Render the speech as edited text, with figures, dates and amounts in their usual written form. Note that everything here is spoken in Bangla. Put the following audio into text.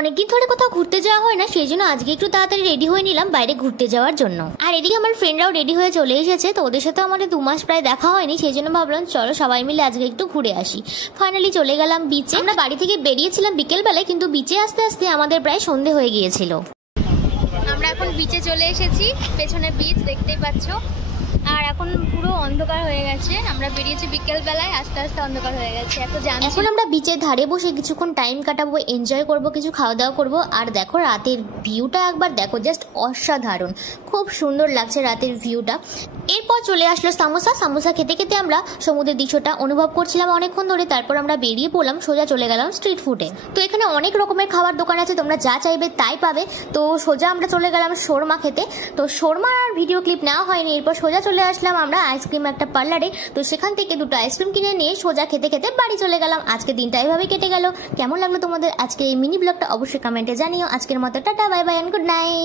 অনেকদিন ধরে কোথাও ঘুরতে যাওয়া হয় না, সেই জন্য আজকে একটু তাড়াতাড়ি রেডি হয়ে নিলাম বাইরে ঘুরতে যাওয়ার জন্য। আর এদিকে আমার ফ্রেন্ডরাও রেডি হয়ে চলে এসেছে, তো ওদের সাথে আমাদের 2 মাস প্রায় দেখা হয়নি, সেই জন্য ভাবলাম চলো সবাই মিলে আজকে একটু ঘুরে আসি। ফাইনালি চলে গেলাম বিচে। আমরা বাড়ি থেকে বেরিয়েছিলাম বিকেলবেলায়, কিন্তু বিচে আসতে আসতে আমাদের প্রায় সন্ধে হয়ে গিয়েছিল। আমরা এখন বিচে চলে এসেছি, পেছনে বিচ দেখতেই পাচ্ছ। আর এখন পুরো অন্ধকার হয়ে গেছে, আমরা বেরিয়েছি বিকেল বেলায়, আস্তে আস্তে অন্ধকার হয়ে গেছে। এখন আমরা বিচের ধারে বসে কিছুক্ষণ টাইম কাটাবো, এনজয় করব, কিছু খাওয়া দাওয়া করবো। আর দেখো রাতের ভিউটা একবার দেখো, জাস্ট অসাধারণ, খুব সুন্দর লাগছে রাতের ভিউটা। এরপর চলে আসলো সামোসা খেতে খেতে আমরা সমুদ্রের দৃশ্যটা অনুভব করছিলাম অনেকক্ষণ ধরে। তারপর আমরা বেরিয়ে পড়লাম, সোজা চলে গেলাম স্ট্রিট ফুডে। তো এখানে অনেক রকমের খাবার দোকান আছে, তোমরা যা চাইবে তাই পাবে। তো সোজা আমরা চলে গেলাম শোরমা খেতে। তো শোরমার আর ভিডিও ক্লিপ নেওয়া হয়নি। এরপর সোজা চলে আসলাম আমরা আইসক্রিম একটা পার্লারে। তো সেখান থেকে 2টো আইসক্রিম কিনে নিয়ে সোজা খেতে খেতে বাড়ি চলে গেলাম। আজকে দিনটা এভাবে কেটে গেল। কেমন লাগলো তোমাদের আজকে এই মিনি ব্লগটা অবশ্যই কমেন্টে জানিও। আজকের মতো tata, bye bye and good night.